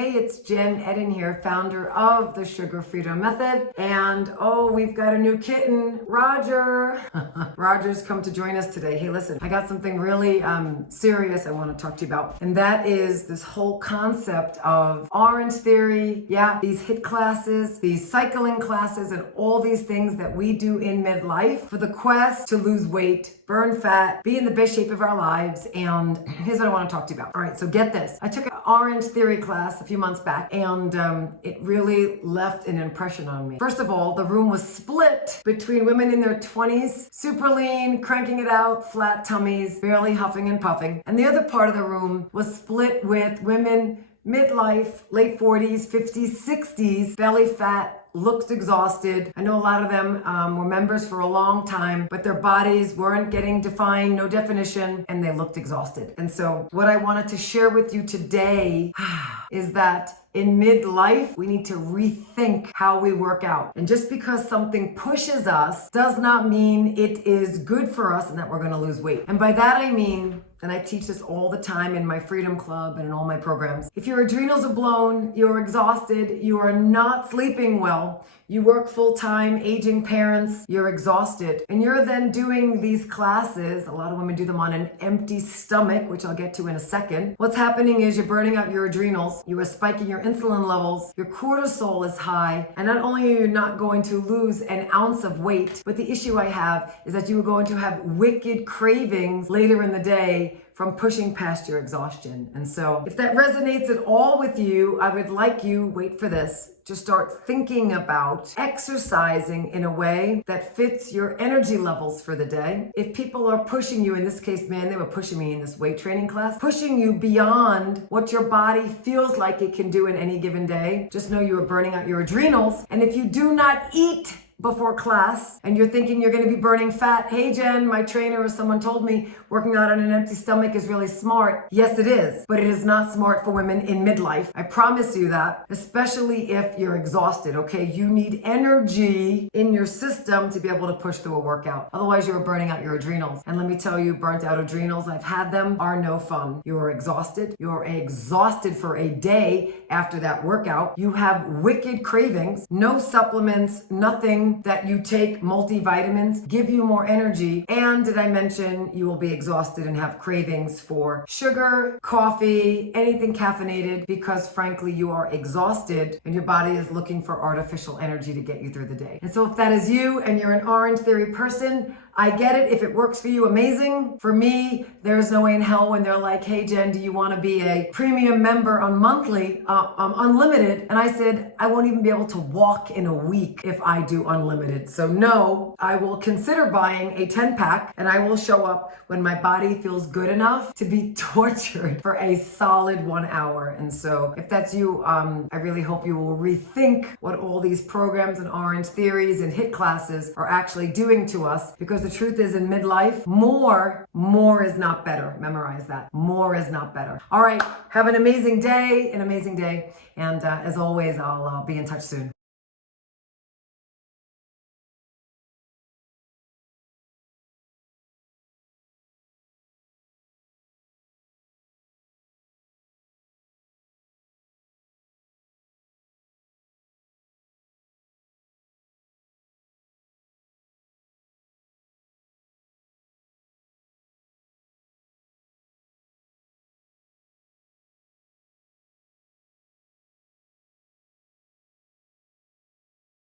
Hey, it's Jen Eden here, founder of the Sugar Freedom Method. And oh, we've got a new kitten, Roger. Roger's come to join us today. Hey, listen, I got something really serious I want to talk to you about. And that is this whole concept of Orange Theory. Yeah, these HIIT classes, these cycling classes, and all these things that we do in midlife for the quest to lose weight, burn fat, be in the best shape of our lives. And here's what I want to talk to you about. All right, so get this. I took an Orange Theory class a few months back, and it really left an impression on me. First of all, the room was split between women in their 20s, super lean, cranking it out, flat tummies, barely huffing and puffing. And the other part of the room was split with women midlife, late 40s, 50s, 60s, belly fat, looked exhausted. I know a lot of them were members for a long time, but their bodies weren't getting defined, no definition, and they looked exhausted. And so what I wanted to share with you today is that in midlife, we need to rethink how we work out. And just because something pushes us does not mean it is good for us and that we're going to lose weight. And by that I mean, and I teach this all the time in my Freedom Club and in all my programs, if your adrenals are blown, you're exhausted, you are not sleeping well, you work full-time, aging parents, you're exhausted, and you're then doing these classes, a lot of women do them on an empty stomach, which I'll get to in a second. What's happening is you're burning out your adrenals, you are spiking your insulin levels, your cortisol is high, and not only are you not going to lose an ounce of weight, but the issue I have is that you are going to have wicked cravings later in the day from pushing past your exhaustion. And so if that resonates at all with you, I would like you, wait for this, to start thinking about exercising in a way that fits your energy levels for the day. If people are pushing you, in this case, man, they were pushing me in this weight training class, pushing you beyond what your body feels like it can do in any given day, just know you are burning out your adrenals. And if you do not eat before class and you're thinking you're going to be burning fat, hey Jen, my trainer or someone told me working out on an empty stomach is really smart. Yes, it is, but it is not smart for women in midlife. I promise you that, especially if you're exhausted, okay? You need energy in your system to be able to push through a workout. Otherwise, you're burning out your adrenals. And let me tell you, burnt out adrenals, I've had them, are no fun. You're exhausted. You're exhausted for a day after that workout. You have wicked cravings, no supplements, nothing that you take, multivitamins, give you more energy. And did I mention you will be exhausted and have cravings for sugar, coffee, anything caffeinated, because frankly, you are exhausted and your body is looking for artificial energy to get you through the day. And so if that is you and you're an Orange Theory person, I get it. If it works for you, amazing. For me, there's no way in hell when they're like, hey, Jen, do you want to be a premium member on monthly, unlimited? And I said, I won't even be able to walk in a week if I do unlimited. So no, I will consider buying a 10-pack and I will show up when my body feels good enough to be tortured for a solid 1 hour. And so if that's you, I really hope you will rethink what all these programs and Orange Theories and HIIT classes are actually doing to us, because the truth is in midlife, more is not better. Memorize that. More is not better. All right. Have an amazing day. And as always, I'll be in touch soon.